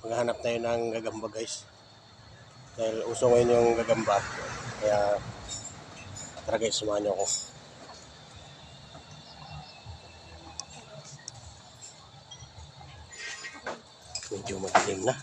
Maghahanap tayo ng gagamba guys. Dahil uso ngayon yung gagamba. Kaya tara guys, samahan niyo ako. Medyo madilim na.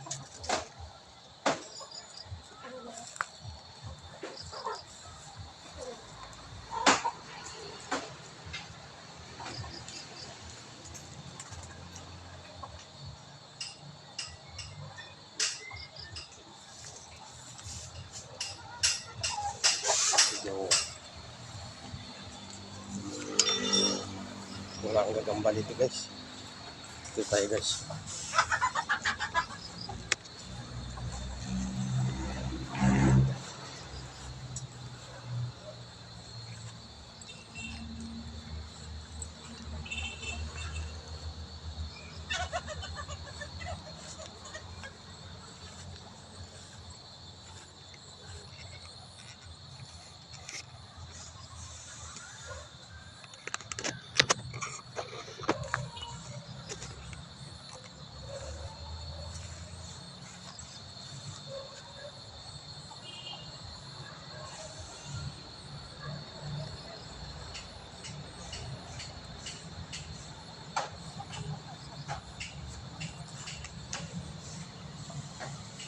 Wala akong gagamba dito guys. Dito tayo guys.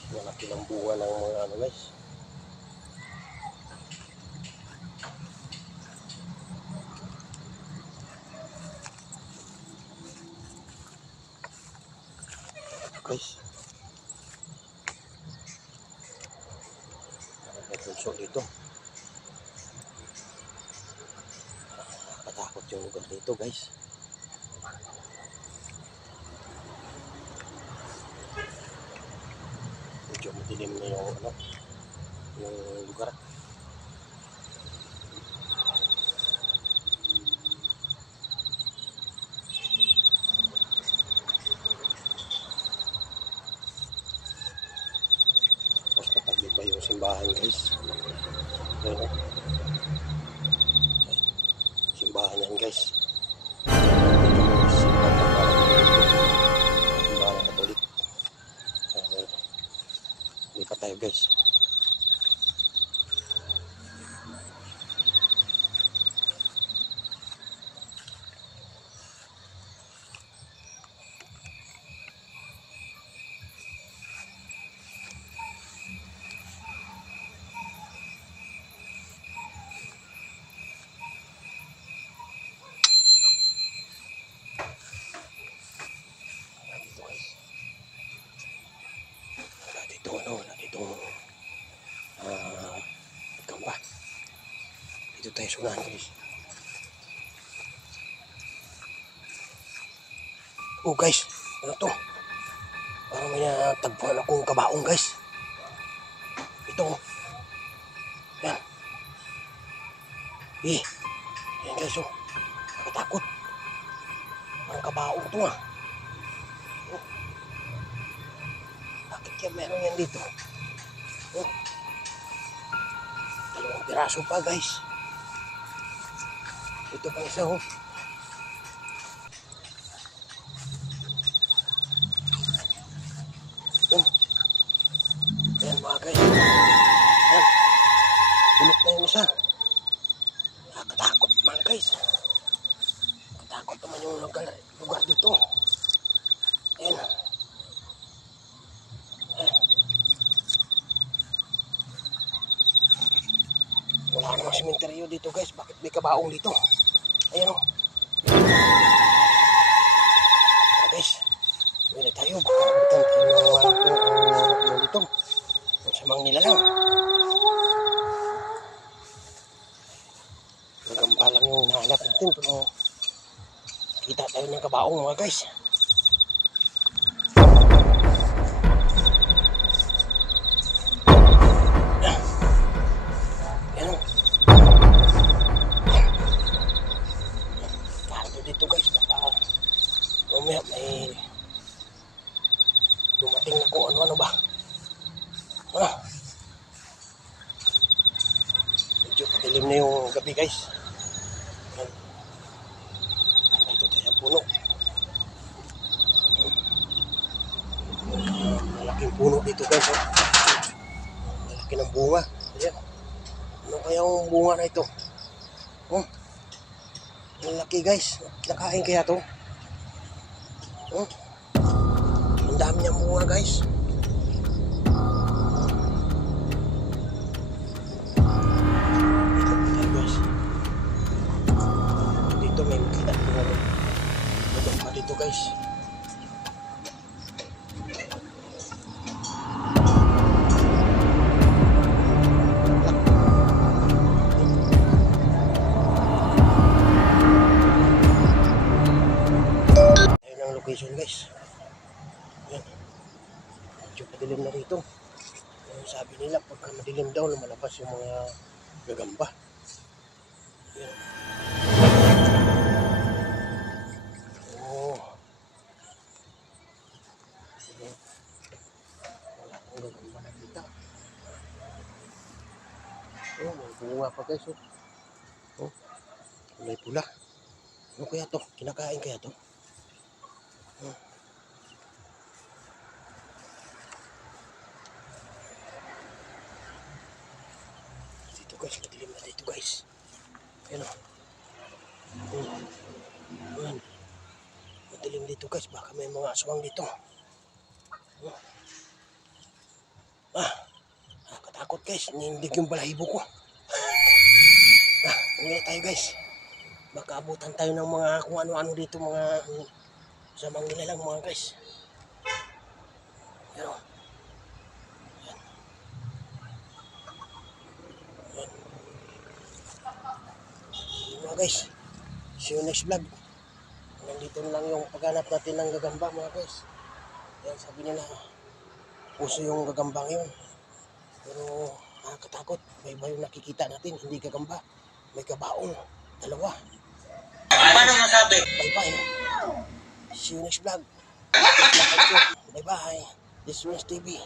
Malaki ng bunga ng mga ano guys. Guys. May punso dito. Nakatakot yung lugar dito guys. Medyo madilim na yung ano, yung lugar. Tapos katabi pa yung simbahan guys. Ayan, simbahan yan guys. Simbahan ng Katolik. Lipat tayo guys. Gamba. Dito tayo sunahan guys. Oh guys, ano to? Parang may natagpuan akong kabaong guys. Ito. Yan. Yan guys oh. Nakatakot. Parang kabaong to ah. Oh. Bakit kaya meron yan dito? Oh. Dalawang piraso pa guys. Ito pa isa oh. Oh. Ayan mga guys. Ayan. Bulok na yung isa. Nakatakot mga guys. Nakatakot naman yung lugar dito. Ayan. Wala namang simenteryo dito guys. Bakit may kabaong dito? Ayan o. Guys, uwi na tayo. Baka nabutan tayo ng dito. Ang samang nila lang. Magamba lang yung nahanap natin. Pero kita tayo ng kabaong mga guys. Dito guys, baka mamaya may dumating na kung ano-ano ba. Medyo padilim na yung gabi guys. Dito tayo puno. puno dito guys. Oh. Malaki ng bunga. Ayan. Ano kaya ang bunga na ito? Oh. Ang laki guys. Kinakain kaya to? Oh. Ang dami niyang bunga guys. Dito may makita ko gagamba dito guys. Ayun ang location guys. Ayan. Medyo madilim na rito. Sabi nila pagka madilim daw lumalabas yung mga gagamba. Ayan. Oh. Ayan. Wala akong gagamba nakita. Oh, may bunga pa guys. Oh. Oh. Kulay pula. Ano kaya to? Kinakain kaya to? Oh. Dito guys, madilim na dito guys. Ayan o. Ayan. Madilim dito guys, baka may mga aswang dito. Nakatakot guys, niindig yung balahibo ko. Uwi na tayo guys. Baka abutan tayo ng mga kung ano-ano dito, mga samang nilalang mga guys. Ayan o. Ayan. Ayan. Ayan mga guys. See you next vlog. Nandito lang yung paghanap natin ng gagamba mga guys. Ayan, sabi nila puso yung gagambang yun. Pero nakakatakot. Iba yung nakikita natin, hindi gagamba. May kabaong. Dalawa. Paano masabi? Bye-bye. See you next vlog. Bye-bye. This is TV.